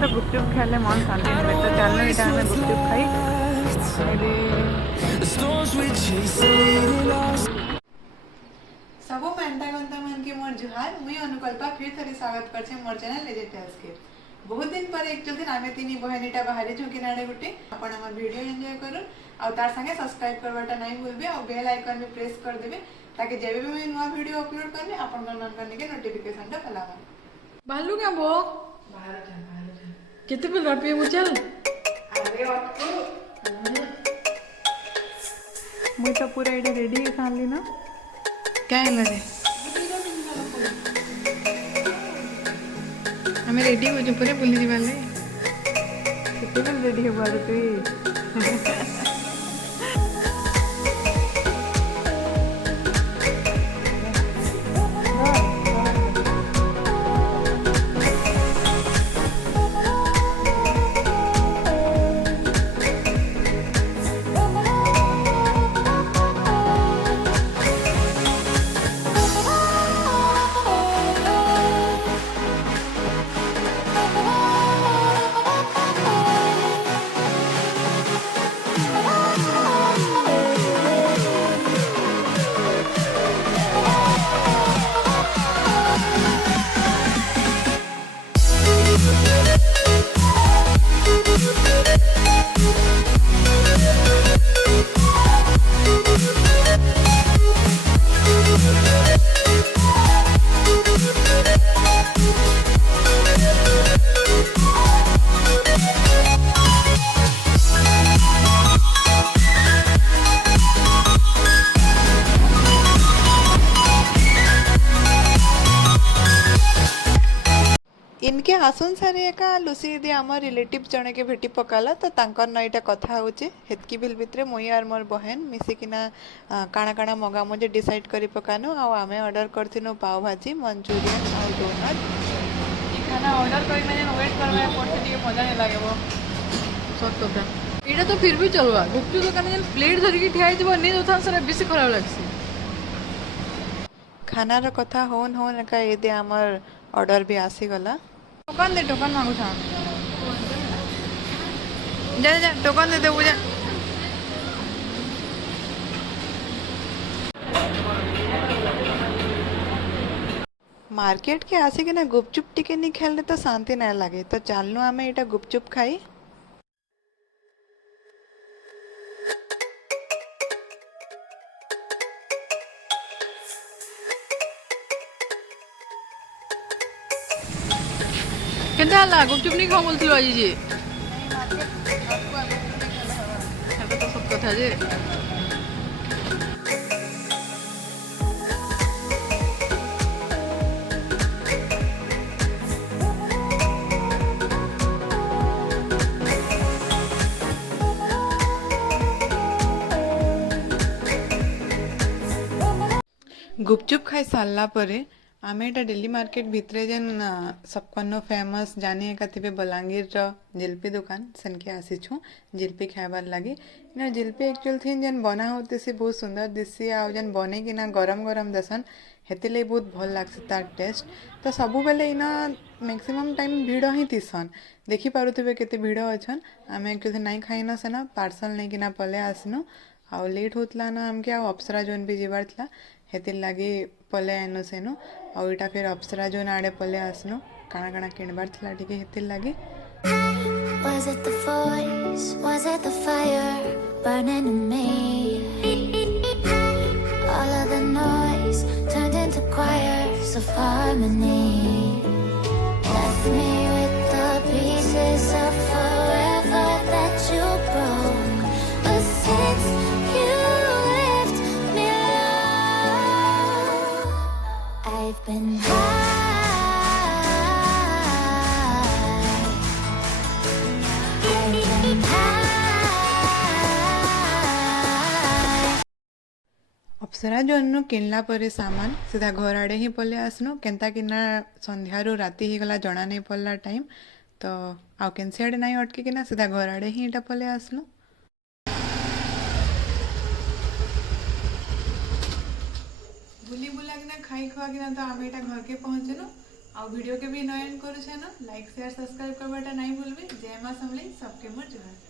तो गुपचुप खाइले मन शांति नहीं तो चलना इटा हमें गुपचुप खाई सबो मेंटा गंता मन के मोर जुहार मुई अनुकल्पा फिर थरी स्वागत करछे मोर चैनल लेजेंड टेल्स के। बहुत दिन पर एक दिन आमे तीनी बहनीटा बाहरी झुकी नाडे गुटे आपण हमर वीडियो एंजॉय करू और तार संगे सब्सक्राइब करवाटा नहीं भूलबे और बेल आइकन भी प्रेस कर देबे ताकि जेबे भी मैं नया वीडियो अपलोड करने आपण मन करने के नोटिफिकेशन टा पलावा। बालू क्या बो बाहर जा कितने बिल रट पे चल अरे अक्कू मुई तो पूरा इडे रेडी है खान ली ना क्या है रे हमें रेडी हो जो पूरे बुली जी वाले कितने बिल रेडी हो बारू तू इनके आसन सारे एका लुसी दीदी आम रिलेटिव जने के भेटी पकाला तो तांकर न इटा कथा होचे हेतकी बिल भितरे मुई आर मोर बहन मिसिकिना काଣା काଣା मगा मुझे डिसाइड करी पकानो आ आमे ऑर्डर करथिनो पाव भाजी मंचूरियन और डोनट ई खाना ऑर्डर करी मैंने वेट करबे पड़ते ଟିକେ मजा नहीं लागेबो सत कथा एटा तो फिर भी चलवा गुपचुप दुकान जन प्लेट धरि के ठिया हितबो नि दोथान सारा बेसी खराब लागसी खाना रो कथा होन होन का ए दे हमर ऑर्डर भी आसी गला टोकन दे टोकन मांगू था जा जा टोकन दे जा मार्केट के आसी के ना गुपचुप टिके नहीं खेलने तो शांति नहीं लगे तो चलनु आमे इटा गुपचुप खाई केनता हला गुपचुप नहीं खाओ बोलथिलो आजी जे हेबे तो सब कथा जे गुपचुप खाई सारला परे आमे एटा डेली मार्केट भितरे जेन सबकनो फेमस जाने एका थिबे बलांगीर रो जिलपी दुकान सेनके आसीछु जिलपी खाइबार लागी इना जिलपी एक्चुअल थिन जेन बना होते से बहुत सुंदर दिसी आ जेन बने कि ना गरम गरम दसन हेतिले बहुत भल लागसे तार टेस्ट तो सबु बेले इना मैक्सिमम टाइम भीड़ ही थिसन देखि पारुथिबे केते भीड़ अछन आमे एक्चुअली नहीं खाइना सेना पार्सल नहीं किना पले आसनु आ लेट होतला ना हमके आ अप्सरा जोन भी जीवार थला हेतिर लागी पले आनु सेनु और इटा फिर अप्सरा जोन आड़े पले आसनु काना काना किणबार थला टिके हेतिर लागी Was it the voice? Was it the fire burning in me? All of the noise turned into choirs of harmony. Left me with the pieces of forever that you broke. But since you left me alone, I've been high. Apsara zone किनला परे सामान सीधा घर आड़े ही पले आसनु केनता किना संध्यारू राति ही गला जना नहीं पड़ला टाइम तो आउ केनसी आड़े नहीं अटके किना सीधा घर आड़े ही इटा पले आसनु बुली बुला किना खाई खुआ किना तो आम इटा घर के पहुँचनु आ वीडियो के भी नयन करू छे ना लाइक शेयर सब्सक्राइब करवाटा नहीं भूलबे। जय मां समलेई सबके मोर जुहार।